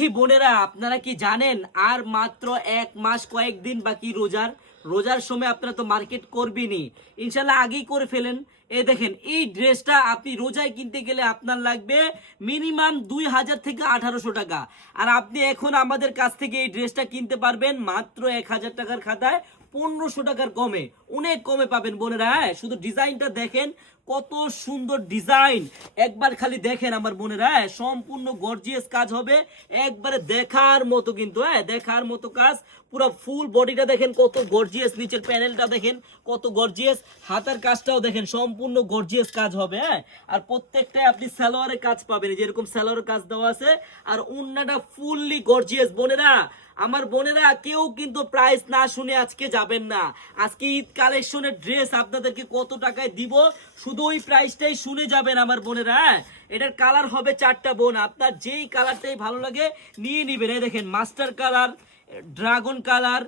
লক্ষ্মী বোনেরা, আপনারা কি জানেন আর মাত্র এক মাস কয়েকদিন বাকি রোজার? রোজার সময় আপনারা তো মার্কেট করবেনই। ইনশাল্লাহ আগেই করে ফেলেন। এই দেখেন, এই ড্রেসটা আপনি রোজায় কিনতে গেলে আপনার লাগবে মিনিমাম দুই হাজার থেকে আঠারোশো টাকা। আর আপনি এখন আমাদের কাছ থেকে এই ড্রেসটা কিনতে পারবেন মাত্র এক হাজার টাকার খাতায়। পনেরোশো টাকার কমে অনেক কমে পাবেন বোনেরা। হ্যাঁ শুধু ডিজাইনটা দেখেন, কত সুন্দর ডিজাইন। একবার খালি দেখেন আমার বোনেরা হ্যাঁ সম্পূর্ণ গর্জিয়াস কাজ হবে। একবারে দেখার মতো কিন্তু হ্যাঁ দেখার মতো কাজ। পুরো ফুল বডিটা দেখেন, কত গর্জিয়াস। নিচের প্যানেলটা দেখেন, কত গর্জিয়াস। হাতের কাজটাও দেখেন, সম্পূর্ণ গর্জিয়াস কাজ হবে হ্যাঁ। আর প্রত্যেকটাই আপনি স্যালোয়ারের কাজ পাবেন যেরকম স্যালোয়ারের কাজ দেওয়া আছে। আর উন্নাটা ফুললি গর্জিয়াস বোনেরা। আমার বোনেরা কেউ কিন্তু প্রাইস না শুনে আজকে যাবেন না। আজকে ঈদ কালেকশনের ড্রেস আপনাদেরকে কত টাকায় দিব? শুধু ওই প্রাইসটাই শুনে যাবেন আমার বোনেরা হ্যাঁ? এটার কালার হবে চারটা বোন। আপনার যেই কালারটাই ভালো লাগে, নিয়ে নিবেন। এই দেখেন মাস্টার কালার ড্রাগন কালার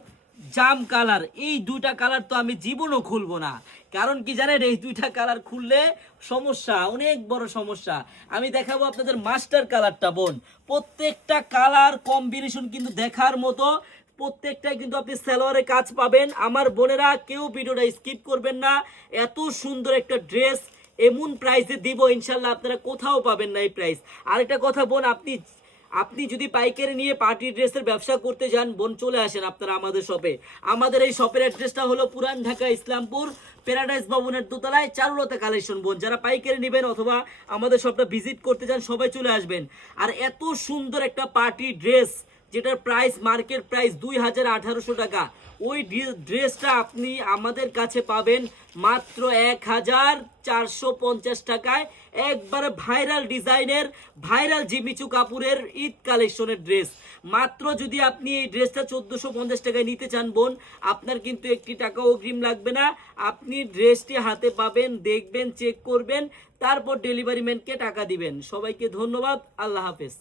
জাম কালার। এই দুইটা কালার তো আমি জীবনও খুলবো না। কারণ কি জানেন, এই দুইটা কালার খুললে সমস্যা, অনেক বড় সমস্যা। আমি দেখাবো আপনাদের মাস্টার কালারটা, বোন। প্রত্যেকটা কালার কম্বিনেশন কিন্তু দেখার মতো। প্রত্যেকটাই কিন্তু আপনি সালোয়ারে কাজ পাবেন। আমার বোনেরা, কেউ ভিডিওটা স্কিপ করবেন না। এত সুন্দর একটা ড্রেস, এমন প্রাইসে দিব, ইনশাল্লাহ আপনারা কোথাও পাবেন না এই প্রাইস আরেকটা কথা, বোন, আপনি আপনি যদি পাইকারি নিয়ে পার্টি ড্রেসের ব্যবসা করতে যান, বোন চলে আসেন আপনারা আমাদের শপে আমাদের এই শপের অ্যাড্রেসটা হলো পুরান ঢাকা, ইসলামপুর প্যারাডাইস ভবনের দোতলায় চারুলতা কালেকশন বোন। যারা পাইকারি নেবেন অথবা আমাদের শপটা ভিজিট করতে চান সবাই চলে আসবেন। আর এত সুন্দর একটা পার্টি ড্রেস যেটার প্রাইস মার্কেট প্রাইস দুই হাজার আঠারোশো টাকা। ওই ড্রেসটা আপনি আমাদের কাছে পাবেন মাত্র এক হাজার চারশো পঞ্চাশ টাকায়। একবারে ভাইরাল ডিজাইনের ভাইরাল জিমিচু কাপুরের ঈদ কালেকশনের ড্রেস মাত্র যদি আপনি এই ড্রেসটা চোদ্দোশো পঞ্চাশ টাকায় নিতে চান বোন, আপনার কিন্তু একটি টাকা অগ্রিম লাগবে না। আপনি ড্রেসটি হাতে পাবেন, দেখবেন চেক করবেন, তারপর ডেলিভারি ম্যানকে টাকা দিবেন। সবাইকে ধন্যবাদ, আল্লাহ হাফেজ।